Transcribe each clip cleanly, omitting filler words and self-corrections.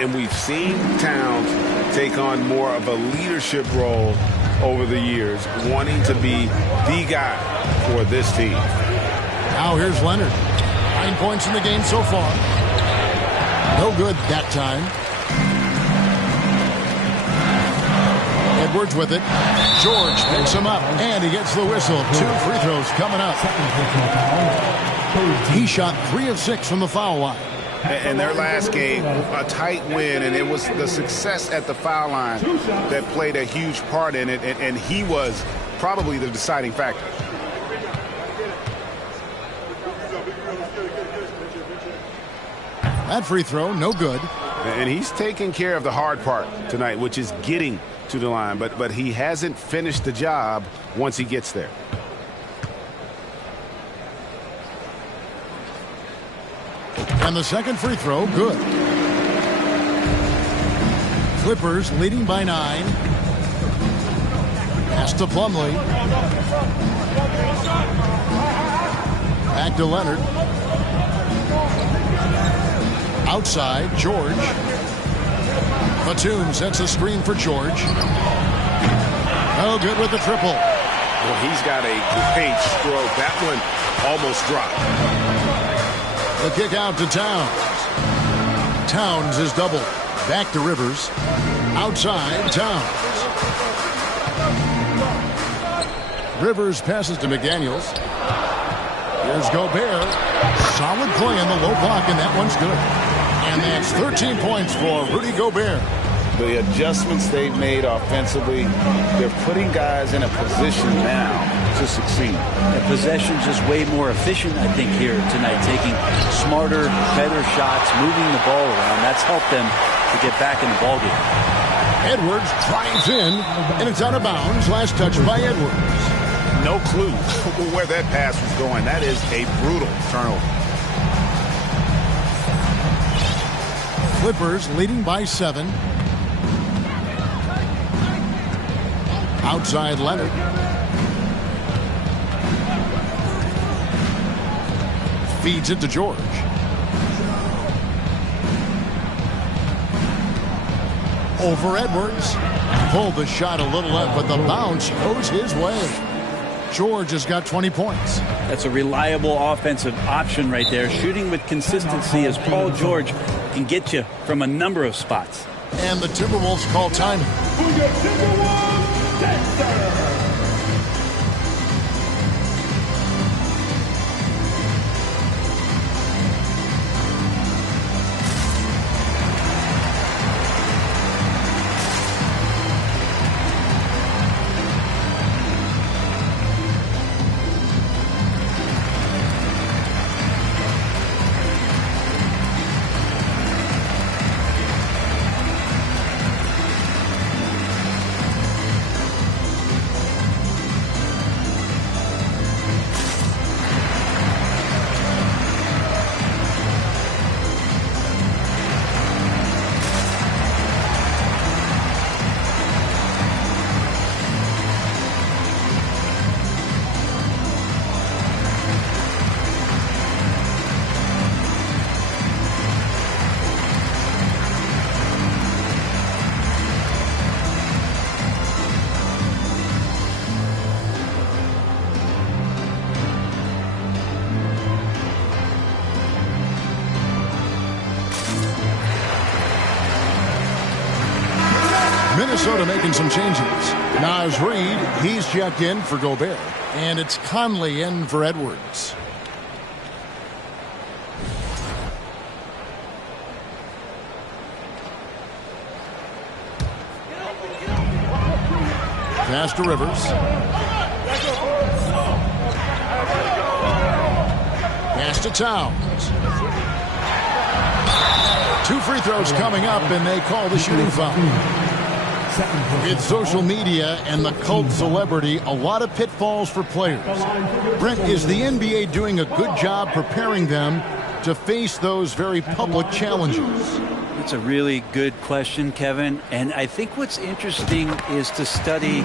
And we've seen Towns take on more of a leadership role over the years, wanting to be the guy for this team. Now here's Leonard. 9 points in the game so far. No good that time. Edwards with it. George picks him up, and he gets the whistle. 2 free throws coming up. He shot 3 of 6 from the foul line. In their last game, a tight win, and it was the success at the foul line that played a huge part in it, and he was probably the deciding factor. That free throw, no good. And he's taking care of the hard part tonight, which is getting to the line, but he hasn't finished the job once he gets there. And the second free throw, good. Clippers leading by 9. Pass to Plumlee. Back to Leonard. Outside, George. Batum sets a screen for George. Oh, good with the triple. Well, he's got a great stroke. That one almost dropped. The kick out to Towns. Towns is doubled. Back to Rivers. Outside, Towns. Rivers passes to McDaniels. Here's Gobert. Solid play in the low block, and that one's good. And that's 13 points for Rudy Gobert. The adjustments they've made offensively, they're putting guys in a position now to succeed. The possession's just way more efficient, I think, here tonight. Taking smarter, better shots, moving the ball around. That's helped them to get back in the ballgame. Edwards drives in, and it's out of bounds. Last touch by Edwards. No clue where that pass was going. That is a brutal turnover. Clippers leading by 7. Outside Leonard. Feeds it to George. Over Edwards. Pulled the shot a little left, but the bounce goes his way. George has got 20 points. That's a reliable offensive option right there. Shooting with consistency as Paul George can get you from a number of spots. And the Timberwolves call timing. Minnesota making some changes. Naz Reid, he's checked in for Gobert. And it's Conley in for Edwards. Pass to Rivers. Pass to Towns. 2 free throws coming up, and they call the shooting foul. With social media and the cult celebrity, a lot of pitfalls for players. Brent, is the NBA doing a good job preparing them to face those very public challenges? That's a really good question, Kevin. And I think what's interesting is to study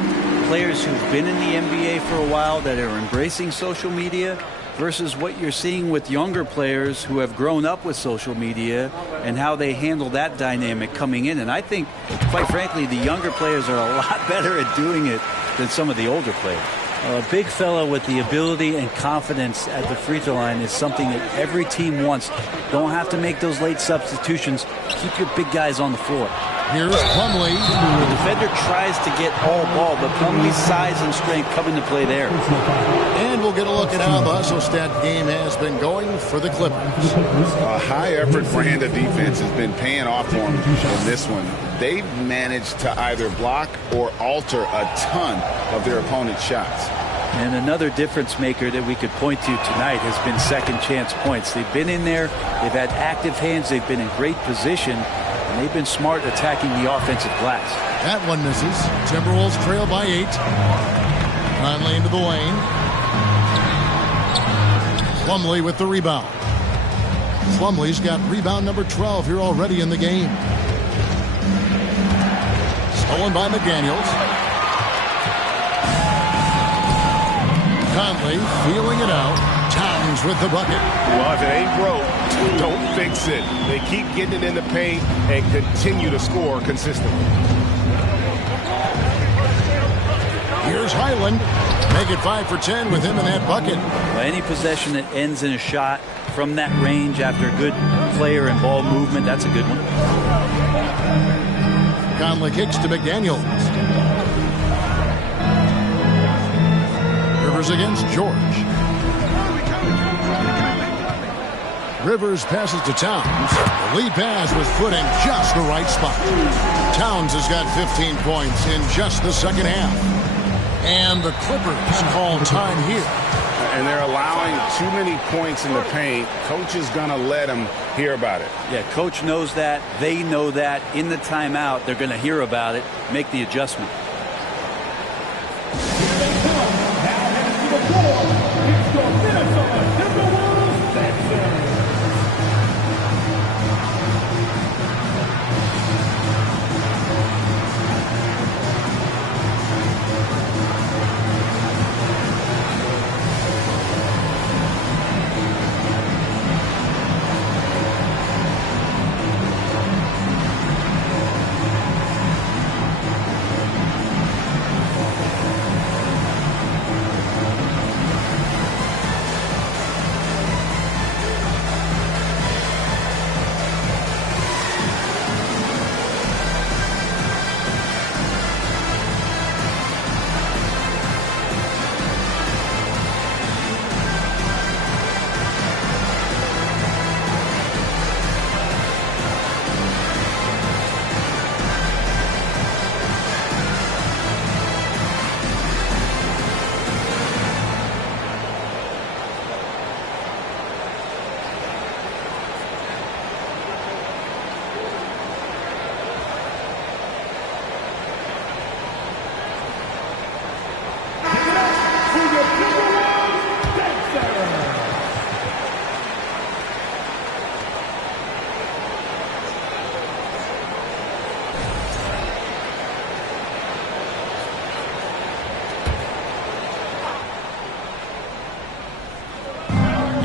players who've been in the NBA for a while that are embracing social media versus what you're seeing with younger players who have grown up with social media and how they handle that dynamic coming in. And I think, quite frankly, the younger players are a lot better at doing it than some of the older players. A big fella with the ability and confidence at the free throw line is something that every team wants. Don't have to make those late substitutions. Keep your big guys on the floor. Here's Plumlee. The defender tries to get all ball, but Plumlee's size and strength come into play there. And we'll get a look at how the hustle stat game has been going for the Clippers. A high-effort brand of defense has been paying off for them in this one. They've managed to either block or alter a ton of their opponent's shots. And another difference maker that we could point to tonight has been second chance points. They've been in there, they've had active hands, they've been in great position, and they've been smart attacking the offensive glass. That one misses. Timberwolves trail by 8. Conley into the lane. Plumlee with the rebound. Plumlee's got rebound number 12 here already in the game. Stolen by McDaniels. Conley feeling it out. Towns with the bucket. Well, if it ain't broke, don't fix it. They keep getting it in the paint and continue to score consistently. Here's Highland. Make it 5 for 10 with him in that bucket. Well, any possession that ends in a shot from that range after good player and ball movement, that's a good one. Conley kicks to McDaniels. Rivers against George. Rivers passes to Towns. The lead pass was put in just the right spot. Towns has got 15 points in just the second half. And the Clippers call time here. And they're allowing too many points in the paint. Coach is going to let them hear about it. Yeah, coach knows that. They know that. In the timeout, they're going to hear about it, make the adjustment.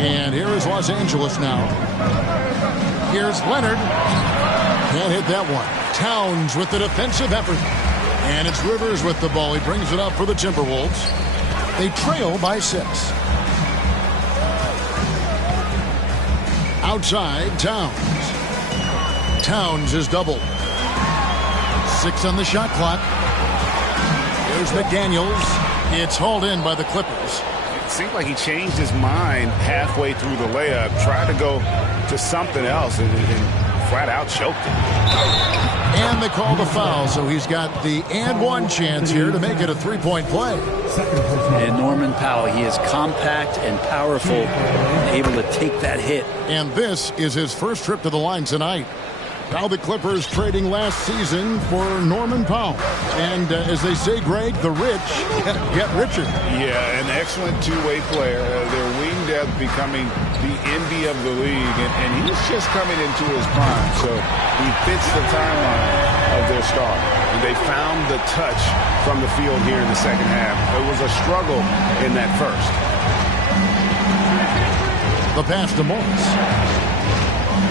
And here is Los Angeles now. Here's Leonard. Can't hit that one. Towns with the defensive effort. And it's Rivers with the ball. He brings it up for the Timberwolves. They trail by 6. Outside, Towns. Towns is doubled. 6 on the shot clock. Here's McDaniels. It's hauled in by the Clippers. It seemed like he changed his mind halfway through the layup, tried to go to something else, and flat out choked it. And they call the foul, so he's got the and one chance here to make it a three-point play. And Norman Powell, he is compact and powerful, and able to take that hit. And this is his first trip to the line tonight. Now the Clippers trading last season for Norman Powell. And as they say, Greg, the rich get richer. Yeah, an excellent two-way player. Their wing depth becoming the envy of the league. And he's just coming into his prime. So he fits the timeline of their star. And they found the touch from the field here in the second half. It was a struggle in that first. The pass to Morris.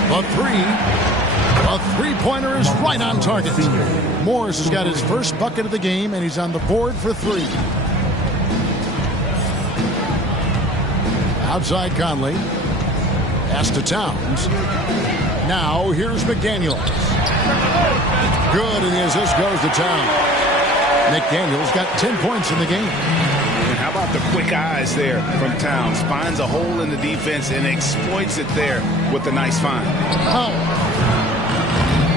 The three. A three-pointer is right on target. Morris has got his first bucket of the game, and he's on the board for three. Outside Conley. Pass to Towns. Now here's McDaniels. Good, and the assist goes to Towns. McDaniels got 10 points in the game. And how about the quick eyes there from Towns? Finds a hole in the defense and exploits it there with a nice find. Oh.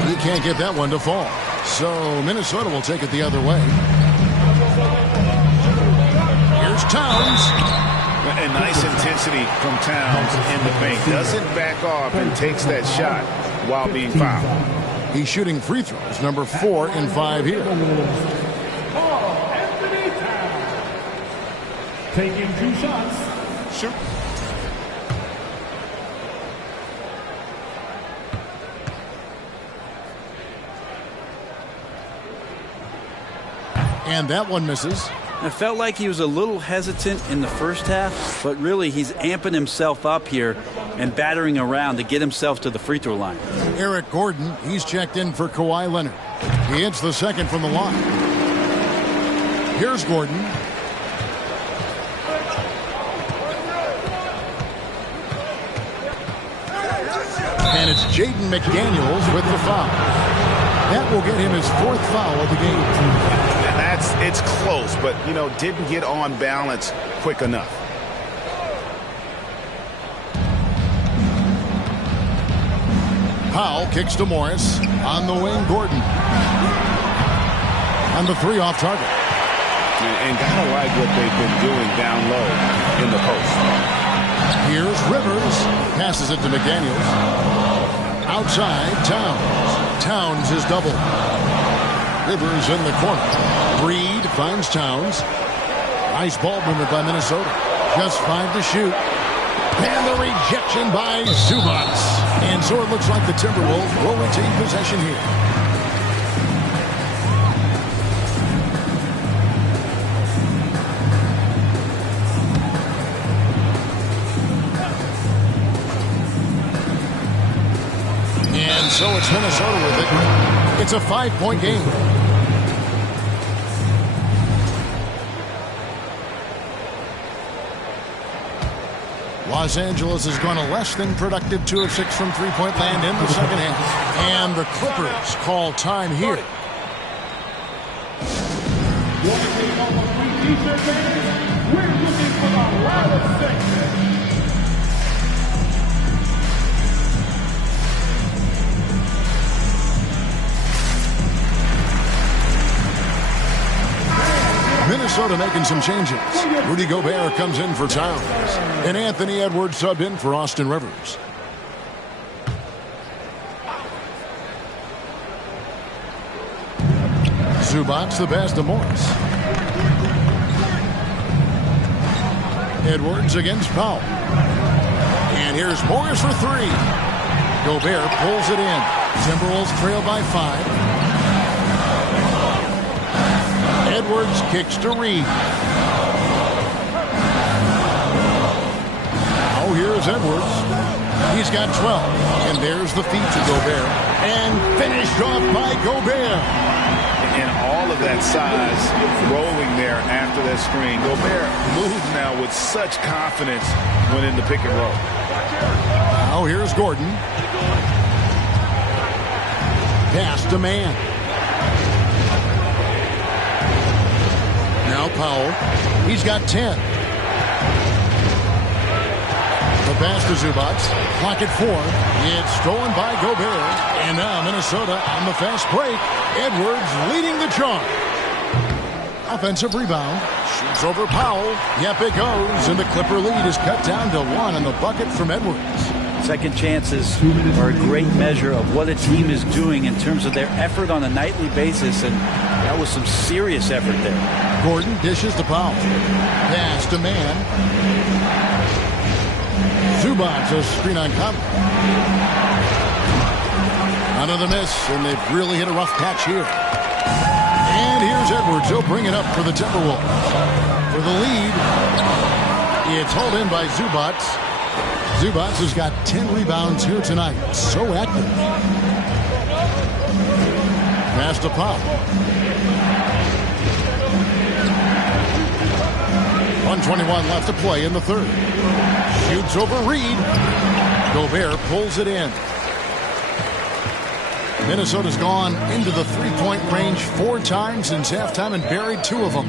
He can't get that one to fall. So Minnesota will take it the other way. Here's Towns. A nice intensity from Towns in the paint. Doesn't back off and takes that shot while being fouled. He's shooting free throws, number 4 in 5 here. Taking 2 shots. Shoot. And that one misses. I felt like he was a little hesitant in the first half, but really he's amping himself up here and battering around to get himself to the free throw line. Eric Gordon, he's checked in for Kawhi Leonard. He hits the second from the line. Here's Gordon. And it's Jaden McDaniels with the foul. That will get him his 4th foul of the game. It's close, but, you know, didn't get on balance quick enough. Powell kicks to Morris. On the wing, Gordon. On the 3 off target. And gotta like what they've been doing down low in the post. Here's Rivers. Passes it to McDaniels. Outside, Towns. Towns is double. Rivers in the corner. Breed finds Towns. Nice ball movement by Minnesota. Just 5 to shoot. And the rejection by Zubac. And so it looks like the Timberwolves will retain possession here. And so it's Minnesota with it. It's a 5-point game. Los Angeles has gone a less than productive 2 of 6 from three-point land in the second half. And the Clippers call time here. We're looking for the last 6. Minnesota making some changes. Rudy Gobert comes in for Towns. And Anthony Edwards subbed in for Austin Rivers. Zubac the pass to Morris. Edwards against Powell. And here's Morris for 3. Gobert pulls it in. Timberwolves trail by 5. Edwards kicks to Reed. Now here's Edwards. He's got 12. And there's the feed to Gobert. And finished off by Gobert. And all of that size rolling there after that screen. Gobert moves now with such confidence when in the pick and roll. Now here's Gordon. Pass to man. Now Powell. He's got 10. The pass to Zubac. Clock at 4. It's stolen by Gobert. And now Minnesota on the fast break. Edwards leading the charge. Offensive rebound. Shoots over Powell. Yep, it goes. And the Clipper lead is cut down to 1 on the bucket from Edwards. Second chances are a great measure of what a team is doing in terms of their effort on a nightly basis. And that was some serious effort there. Gordon dishes to Powell. Pass to man. Zubac a screen on Conley. Another miss, and they've really hit a rough patch here. And here's Edwards. He'll bring it up for the Timberwolves. For the lead, it's hauled in by Zubac. Zubac has got 10 rebounds here tonight. So active. Pass to Pop. 1:21 left to play in the third. Shoots over Reed. Gobert pulls it in. Minnesota's gone into the three-point range 4 times since halftime and buried 2 of them.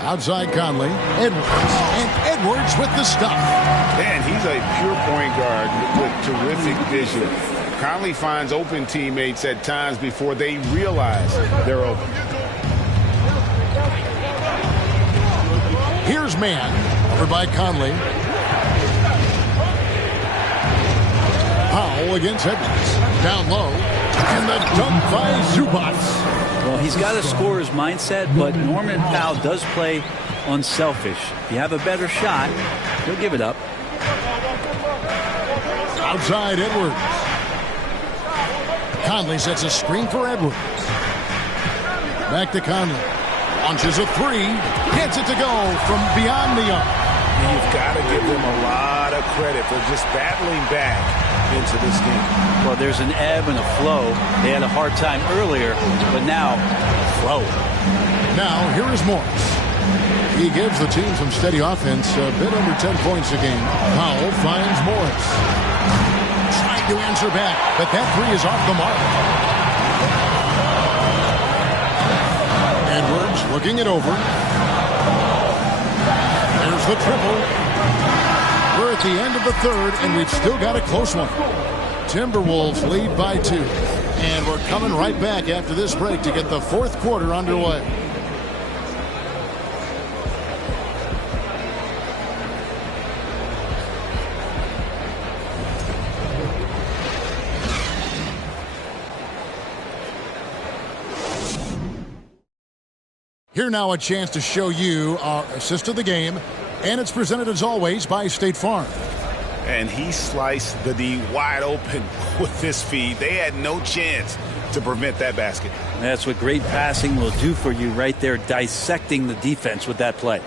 Outside Conley. Edwards. And Edwards with the stuff. Man, he's a pure point guard with terrific vision. Conley finds open teammates at times before they realize they're open. Here's man. Over by Conley. Powell against Edwards. Down low. And the dunk by Zubac. Well, he's got a scorer's mindset, but Norman Powell does play unselfish. If you have a better shot, he'll give it up. Outside Edwards. Conley sets a screen for Edwards. Back to Conley. Launches a 3. Gets it to go from beyond the arc. And you've got to give them a lot of credit for just battling back into this game. Well, there's an ebb and a flow. They had a hard time earlier, but now, flow. Now, here is Morris. He gives the team some steady offense, a bit under 10 points a game. Powell finds Morris. Trying to answer back, but that 3 is off the mark. Edwards looking it over. There's the triple. We're at the end of the third, and we've still got a close one. Timberwolves lead by 2. And we're coming right back after this break to get the fourth quarter underway. Here now a chance to show you our assist of the game, and it's presented as always by State Farm. And he sliced the D wide open with this feed. They had no chance to prevent that basket. That's what great passing will do for you right there, dissecting the defense with that play.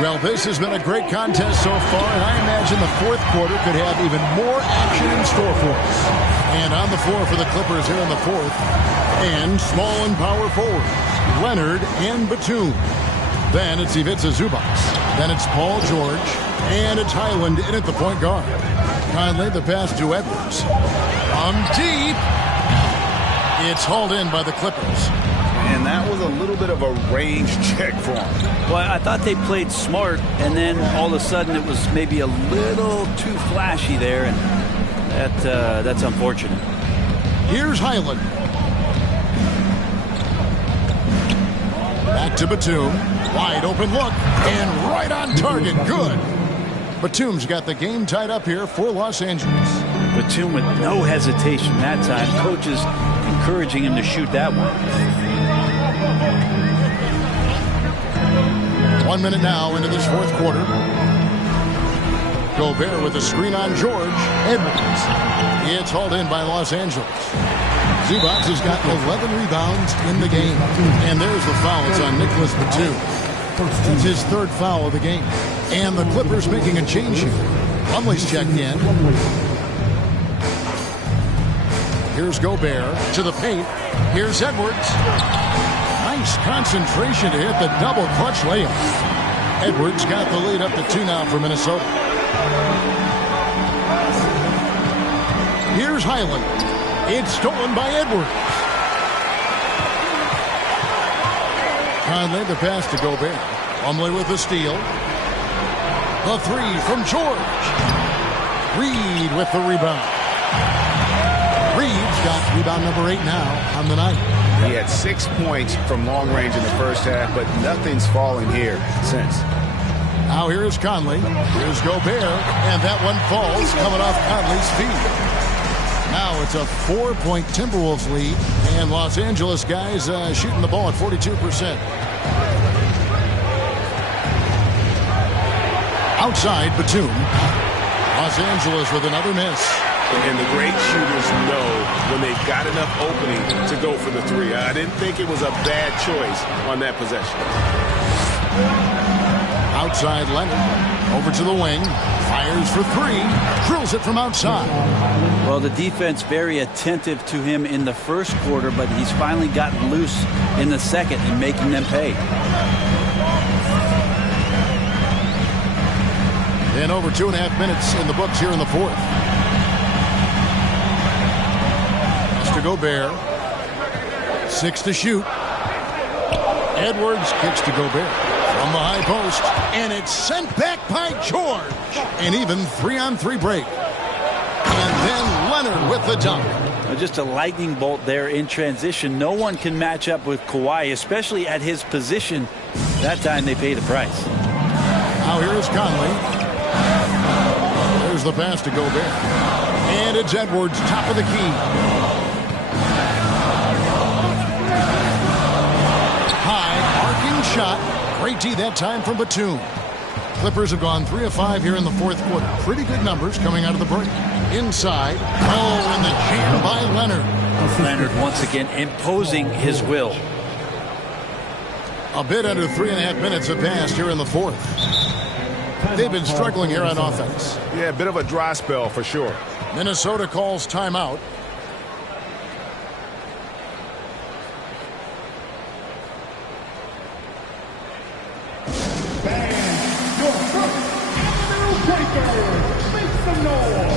Well, this has been a great contest so far, and I imagine the fourth quarter could have even more action in store for us. And on the floor for the Clippers here in the fourth, and small and power forwards, Leonard and Batum. Then it's Ivica Zubac. Then it's Paul George, and it's Highland in at the point guard. Conley the pass to Edwards. From deep. It's hauled in by the Clippers. And that was a little bit of a range check for him. Well, I thought they played smart, and then all of a sudden it was maybe a little too flashy there, and that's unfortunate. Here's Highland. Back to Batum. Wide open look, and right on target. Good. Batum's got the game tied up here for Los Angeles. Batum with no hesitation that time. Coaches encouraging him to shoot that one. 1 minute now into this fourth quarter. Gobert with a screen on George. Edwards. It's hauled in by Los Angeles. Zubac has got 11 rebounds in the game. And there's the foul. It's on Nicholas Batum. It's his third foul of the game. And the Clippers making a change here. Plumlee's checked in. Here's Gobert to the paint. Here's Edwards. Nice concentration to hit the double clutch layup. Edwards got the lead up to 2 now for Minnesota. Here's Highland. It's stolen by Edwards. Conley the pass to Gobert. Plumlee with the steal. The 3 from George. Reed with the rebound. Reed's got rebound number 8 now on the night. He had 6 points from long range in the first half, but nothing's fallen here since. Now here's Conley. Here's Gobert. And that one falls coming off Conley's feet. Now it's a 4-point Timberwolves lead. And Los Angeles guys shooting the ball at 42%. Outside Batum. Los Angeles with another miss. And the great shooters know when they've got enough opening to go for the three. I didn't think it was a bad choice on that possession. Outside Leonard. Over to the wing. Fires for three. Drills it from outside. Well, the defense very attentive to him in the first quarter, but he's finally gotten loose in the second and making them pay. And over 2.5 minutes in the books here in the fourth. Pass to Gobert. 6 to shoot. Edwards kicks to Gobert from the high post. And it's sent back by George. An even 3-on-3 break. And then Leonard with the dunk. Just a lightning bolt there in transition. No one can match up with Kawhi, especially at his position. That time they pay the price. Now here is Conley. There's the pass to Gobert. And it's Edwards, top of the key. High, arcing shot. Great D that time from Batum. Clippers have gone 3 of 5 here in the fourth quarter. Pretty good numbers coming out of the break. Inside. Oh, and the jam by Leonard. Leonard once again imposing his will. A bit under 3.5 minutes have passed here in the fourth. They've been struggling here on offense. Yeah, a bit of a dry spell for sure. Minnesota calls timeout. And your first breaker, make some noise.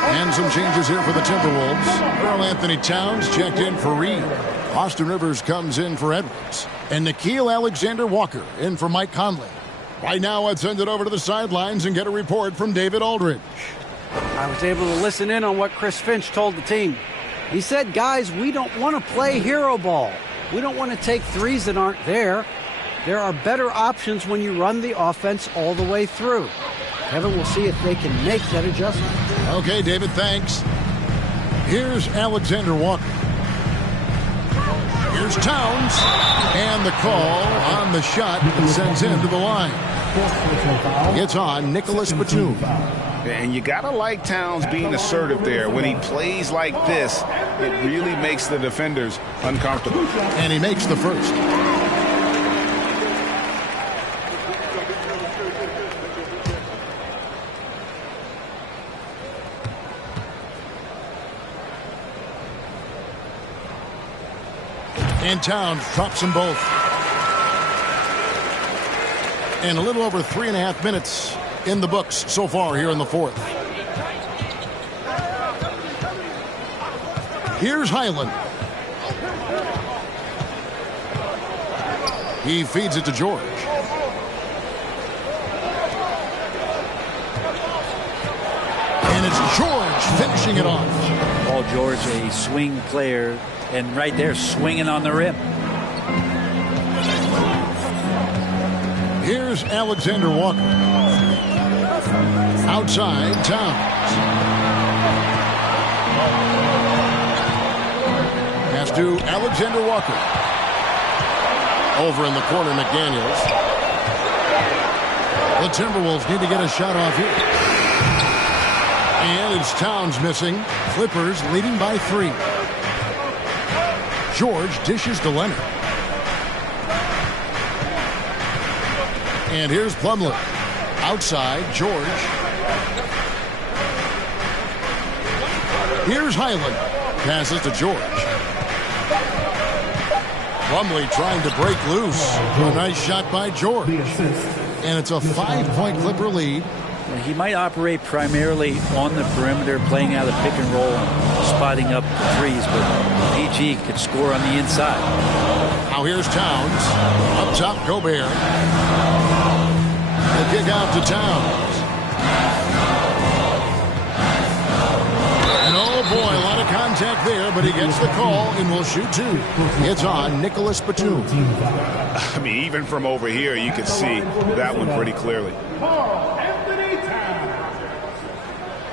And some changes here for the Timberwolves. Karl Anthony Towns checked in for Reed. Austin Rivers comes in for Edwards. And Nickeil Alexander-Walker in for Mike Conley. Right now, I'd send it over to the sidelines and get a report from David Aldridge. I was able to listen in on what Chris Finch told the team. He said, guys, we don't want to play hero ball. We don't want to take threes that aren't there. There are better options when you run the offense all the way through. Kevin will see if they can make that adjustment. Okay, David, thanks. Here's Alexander Walker. Here's Towns. And the call on the shot that sends him to the line. It's on Nicholas Batum. And you got to like Towns being assertive there. When he plays like this, it really makes the defenders uncomfortable. And he makes the first. And Towns drops them both. And a little over 3.5 minutes in the books so far here in the fourth. Here's Highland. He feeds it to George. And it's George finishing it off. Paul George, a swing player, and right there swinging on the rim. Here's Alexander Walker. Outside, Towns. Pass to Alexander Walker. Over in the corner, McDaniels. The Timberwolves need to get a shot off here. And it's Towns missing. Clippers leading by 3. George dishes to Leonard. And here's Plumlee. Outside, George. Here's Highland. Passes to George. Plumlee trying to break loose. A nice shot by George. And it's a 5-point Clipper lead. He might operate primarily on the perimeter, playing out of pick and roll, spotting up threes, but PG could score on the inside. Now here's Towns. Up top, Gobert. The kick out to Towns. And oh boy, a lot of contact there, but he gets the call and will shoot two. It's on Nicholas Batum. I mean, even from over here, you can see that one pretty clearly. Karl-Anthony Towns.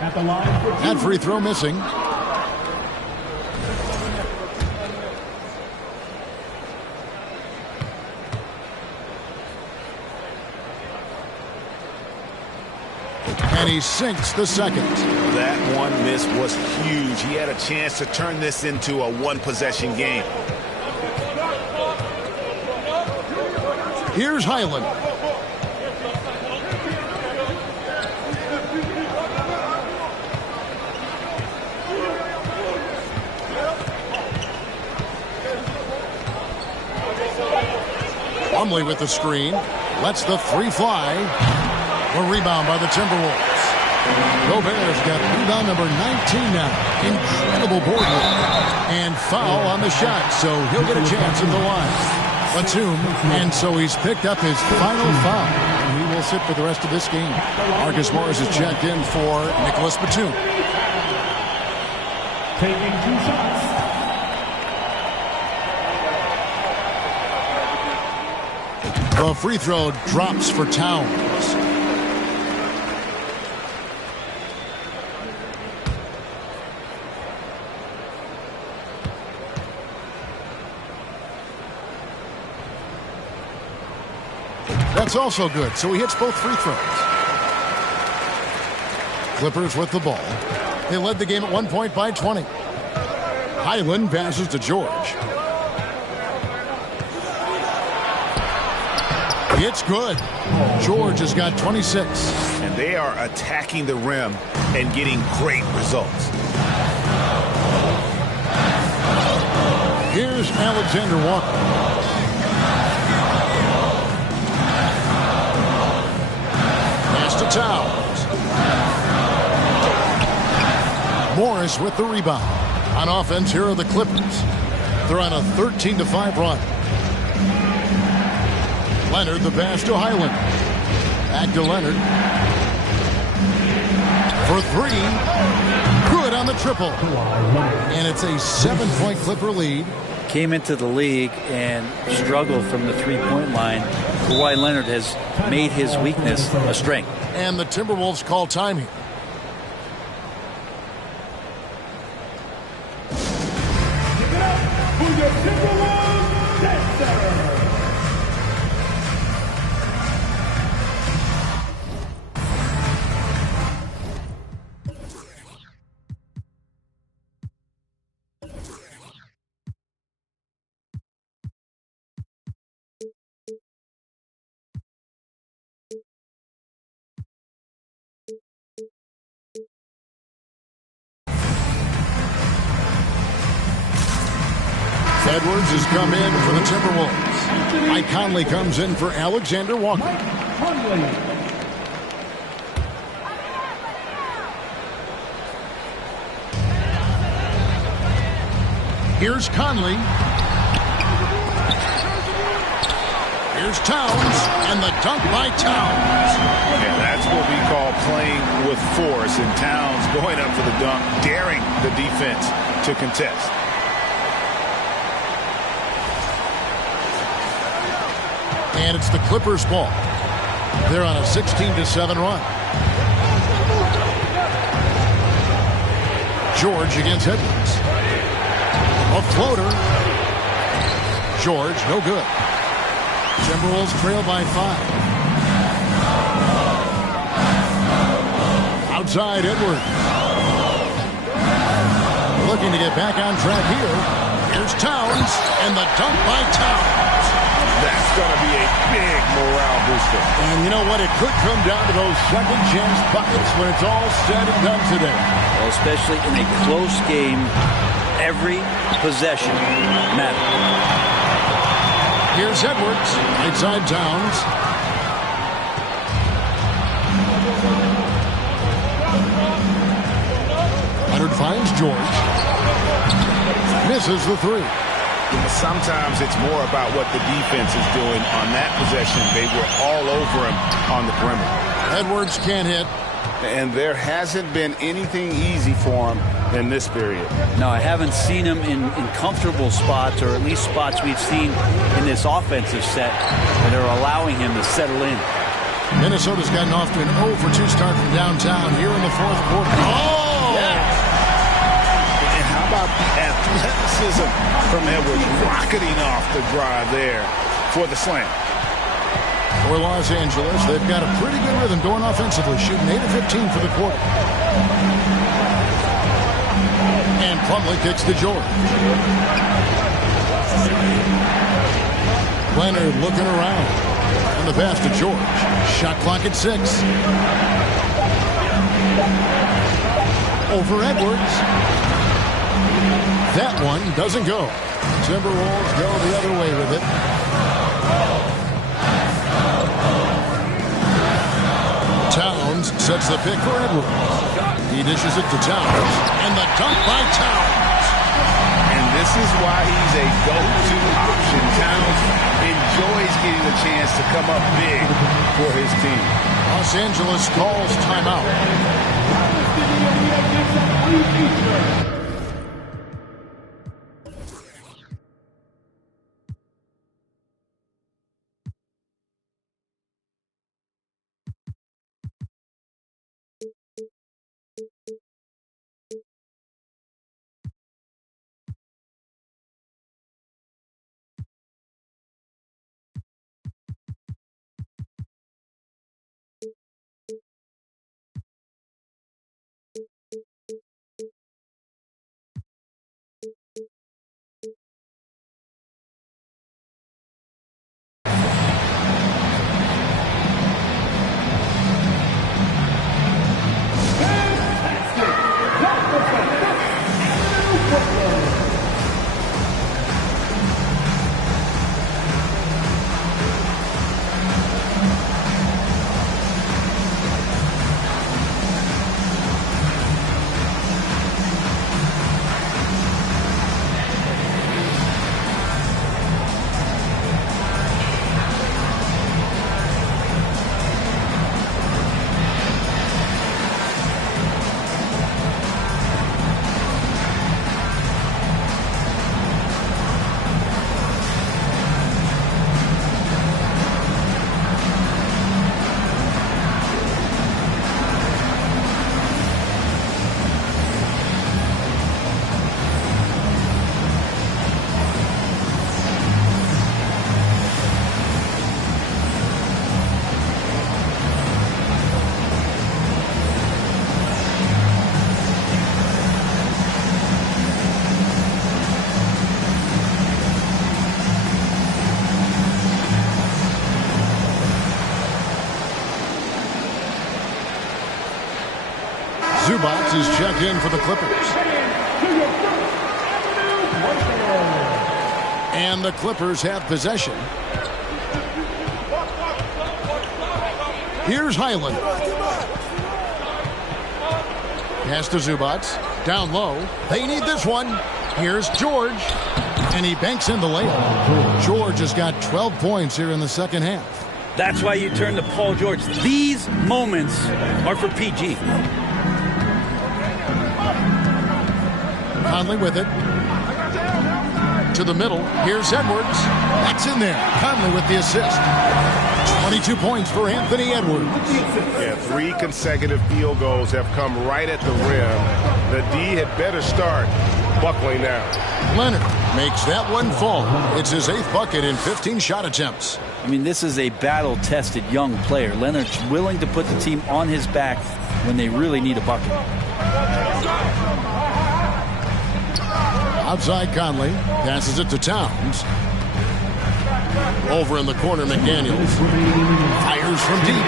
At the line for That free throw missing. And he sinks the second. That one miss was huge. He had a chance to turn this into a one-possession game. Here's Highland. Plumlee with the screen. Lets the three fly. A rebound by the Timberwolves. Gobert's got rebound number 19 now. Incredible board work. And foul on the shot, so he'll get a chance at the line. Batum, and so he's picked up his final foul. And he will sit for the rest of this game. Marcus Morris is checked in for Nicholas Batum. taking 2 shots. The free throw drops for Towns. That's also good, so he hits both free throws. Clippers with the ball. They led the game at 1 point by 20. Highland passes to George. It's good. George has got 26. And they are attacking the rim and getting great results. Here's Alexander Walker. Pass to Towns. Morris with the rebound. On offense, here are the Clippers. They're on a 13-5 run. Leonard, the pass to Highland. Back to Leonard. For three. Good on the triple. And it's a 7-point Clipper lead. Came into the league and struggled from the three-point line. Kawhi Leonard has made his weakness a strength. And the Timberwolves call time here. Give it up for your Timberwolves dancer. Edwards has come in for the Timberwolves. Mike Conley comes in for Alexander Walker. Mike Conley. Here's Conley. Here's Towns, and the dunk by Towns. Yeah, that's what we call playing with force. And Towns going up for the dunk, daring the defense to contest. And it's the Clippers' ball. They're on a 16-7 run. George against Edwards. A floater. George, no good. Timberwolves trail by 5. Outside Edwards. Looking to get back on track here. Here's Towns, and the dunk by Towns. That's going to be a big morale booster. And you know what? It could come down to those second chance buckets when it's all said and done today. Well, especially in a close game, every possession matters. Here's Edwards. Right side Towns. Leonard finds George. Misses the three. Sometimes it's more about what the defense is doing on that possession. They were all over him on the perimeter. Edwards can't hit. And there hasn't been anything easy for him in this period. No, I haven't seen him in comfortable spots, or at least spots we've seen in this offensive set that are allowing him to settle in. Minnesota's gotten off to an 0 for 2 start from downtown here in the fourth quarter. Oh! Yes. And how about the athleticism from Edwards rocketing off the drive there for the slam. For Los Angeles, they've got a pretty good rhythm going offensively, shooting 8 of 15 for the quarter. And Plumlee kicks to George. Leonard looking around. And the pass to George. Shot clock at 6. Over Edwards. That one doesn't go. Timberwolves go the other way with it. Towns sets the pick for Edwards. He dishes it to Towns. And the dunk by Towns. And this is why he's a go-to option. Towns enjoys getting the chance to come up big for his team. Los Angeles calls timeout. Zubac is checked in for the Clippers. And the Clippers have possession. Here's Highland. Pass to Zubac. Down low. They need this one. Here's George. And he banks in the layup. George has got 12 points here in the second half. That's why you turn to Paul George. These moments are for PG. Conley with it. To the middle. Here's Edwards. That's in there. Conley with the assist. 22 points for Anthony Edwards. Yeah, 3 consecutive field goals have come right at the rim. The D had better start buckling now. Leonard makes that one fall. It's his 8th bucket in 15 shot attempts. I mean, this is a battle-tested young player. Leonard's willing to put the team on his back when they really need a bucket. Outside Conley. Passes it to Towns. Over in the corner, McDaniels. Fires from deep.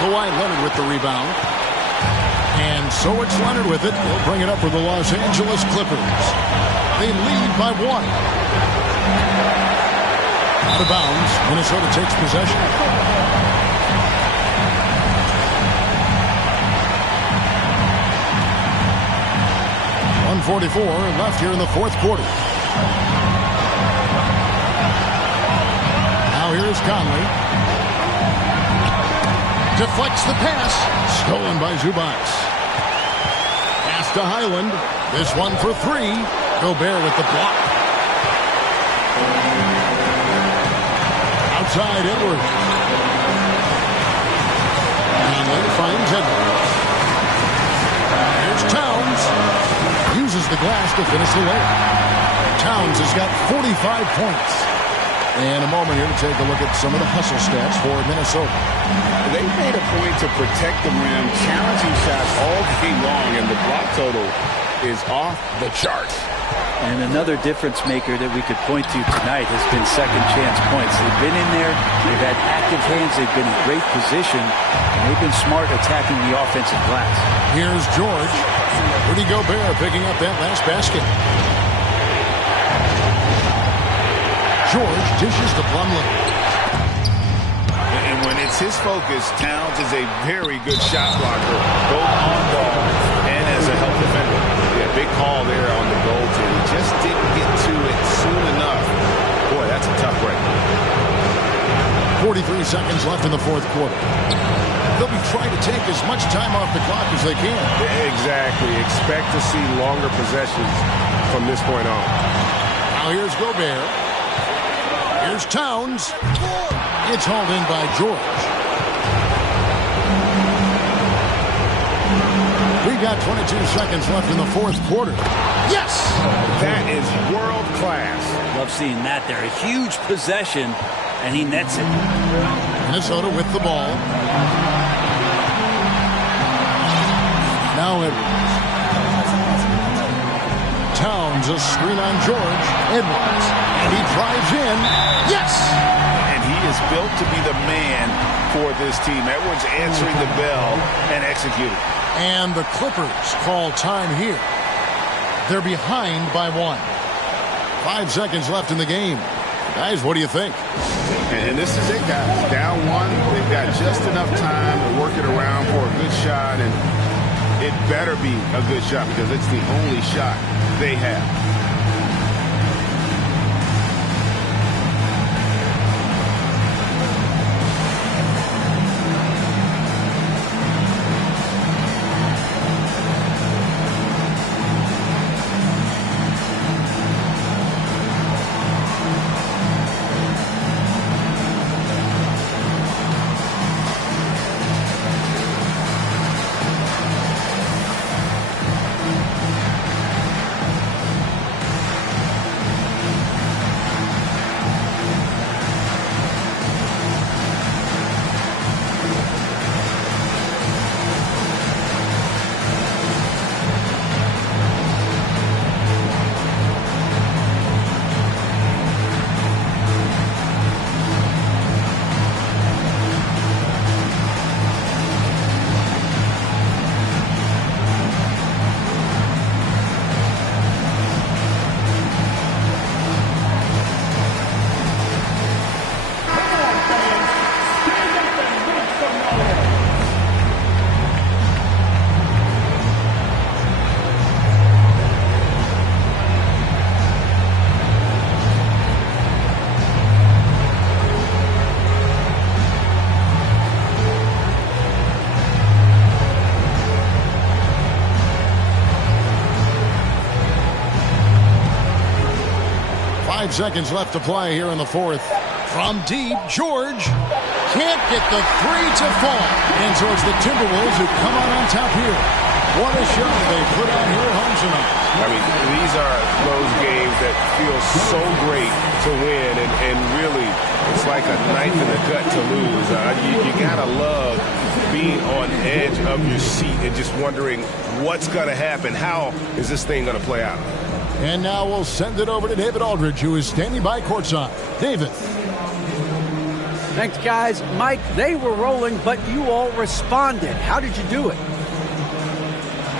Kawhi Leonard with the rebound. And so it's Leonard with it. He'll bring it up for the Los Angeles Clippers. They lead by 1. Out of bounds. Minnesota takes possession. .144 left here in the fourth quarter. Now here's Conley. Deflects the pass. Stolen by Zubac. Pass to Highland. This one for 3. Gobert with the block. Outside Edwards. Conley finds Edwards. Here's Towns. Uses the glass to finish the layup. Towns has got 45 points. And a moment here to take a look at some of the hustle stats for Minnesota. They made a point to protect the rim, challenging shots all game long, and the block total is off the charts. And another difference maker that we could point to tonight has been second chance points. They've been in there, they've had active hands, they've been in great position, and they've been smart attacking the offensive glass. Here's George. Rudy Gobert picking up that last basket. George dishes to Plumlee. And when it's his focus, Towns is a very good shot blocker, both on ball and as a help defender. Yeah, big call there on the goaltend. He just didn't get to it soon enough. Boy, that's a tough break. 43 seconds left in the fourth quarter. They'll be trying to take as much time off the clock as they can. Exactly. Expect to see longer possessions from this point on. Now here's Gobert. Here's Towns. It's hauled in by George. We've got 22 seconds left in the fourth quarter. Yes! That is world class. Love seeing that there. A huge possession, and he nets it. Minnesota with the ball. Now Edwards. Towns, a screen on George. Edwards. And he drives in. Yes! And he is built to be the man for this team. Edwards answering the bell and executing. And the Clippers call time here. They're behind by 1. 5 seconds left in the game. Guys, what do you think? And this is it, guys. Down 1. They've got just enough time to work it around for a good shot. And it better be a good shot because it's the only shot they have. Seconds left to play here in the fourth. From deep, George can't get the 3 to fall. And so it's the Timberwolves who come out on top here. What a show they put on here at home tonight. I mean, these are those games games that feel so great to win, and really it's like a knife in the gut to lose. You got to love being on edge of your seat and just wondering what's going to happen. How is this thing going to play out? And now we'll send it over to David Aldridge, who is standing by courtside. David. Thanks, guys. Mike, they were rolling, but you all responded. How did you do it?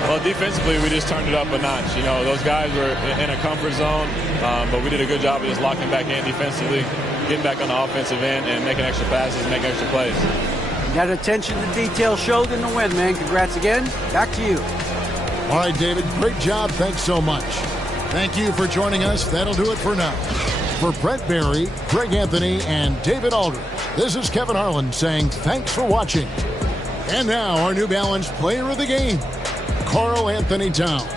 Well, defensively, we just turned it up a notch. You know, those guys were in a comfort zone, but we did a good job of just locking back in defensively, getting back on the offensive end, and making extra passes and making extra plays. That attention to detail showed in the win, man. Congrats again. Back to you. All right, David, great job. Thanks so much. Thank you for joining us. That'll do it for now. For Brent Barry, Greg Anthony, and David Aldridge, this is Kevin Harlan saying thanks for watching. And now our New Balance player of the game, Karl Anthony Towns.